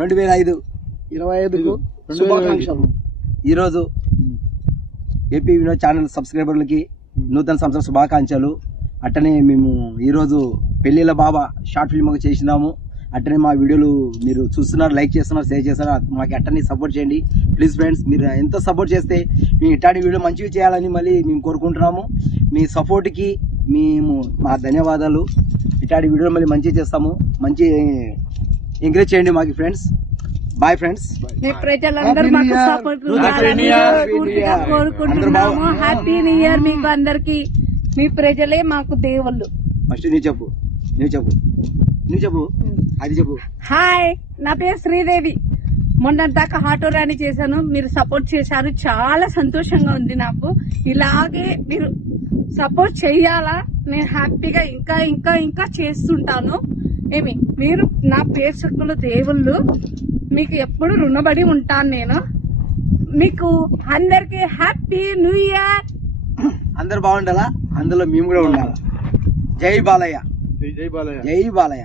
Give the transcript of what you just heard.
రెండు వేల ఐదు. ఇరవై ఐదుకు శుభాకాంక్షలు. ఈరోజు ఏపీ వినోద్ ఛానల్ సబ్స్క్రైబర్లకి నూతన సంవత్సర శుభాకాంక్షలు. అట్టనే మేము ఈరోజు పెళ్ళిళ్ళ బాబా షార్ట్ ఫిల్మ్ చేసినాము. అట్టనే మా వీడియోలు మీరు చూస్తున్నారు లైక్ చేస్తున్నారు షేర్ చేస్తున్నారు. మాకు అట్టనే సపోర్ట్ చేయండి. ప్లీజ్ ఫ్రెండ్స్ మీరు ఎంతో సపోర్ట్ చేస్తే మేము ఇట్లాంటి వీడియో మంచివి చేయాలని మళ్ళీ మేము కోరుకుంటున్నాము. మీ సపోర్ట్కి మేము మా ధన్యవాదాలు. ఇట్లాంటి వీడియో మళ్ళీ మంచిగా చేస్తాము. మంచి ఎంకరేజ్ చేయండి మాకు ఫ్రెండ్స్ బాయ్ ఫ్రెండ్స్ మీ ప్రజలందరూ మాకు సపోర్ట్ ఉండాలని పూర్తిగా కోరుకుంటున్నాము. హ్యాపీ న్యూ ఇయర్ మీకు అందరికి. మీ ప్రజలే మాకు దేవుళ్ళు. ఫస్ట్ నువ్వు చెప్పు. నువ్వు చెప్పు. నువ్వు చెప్పు. అది చెప్పు. హాయ్ నా పేరు శ్రీదేవి. మొన్న దాకా ఆటో రాని చేశాను. మీరు సపోర్ట్ చేశారు. చాలా సంతోషంగా ఉంది నాకు. ఇలాగే మీరు సపోర్ట్ చెయ్యాలా నేను హ్యాపీగా ఇంకా ఇంకా ఇంకా చేస్తుంటాను. ఏమి మీరు నా పేర్చుకులు దేవుళ్ళు మీకు ఎప్పుడు రుణపడి ఉంటాను నేను. మీకు అందరికి హ్యాపీ న్యూ ఇయర్! అందరు బాగుండాలా? అందులో మేము కూడా ఉండాలా? జై బాలయ్య. జై బాలయ్య. జై బాలయ్య.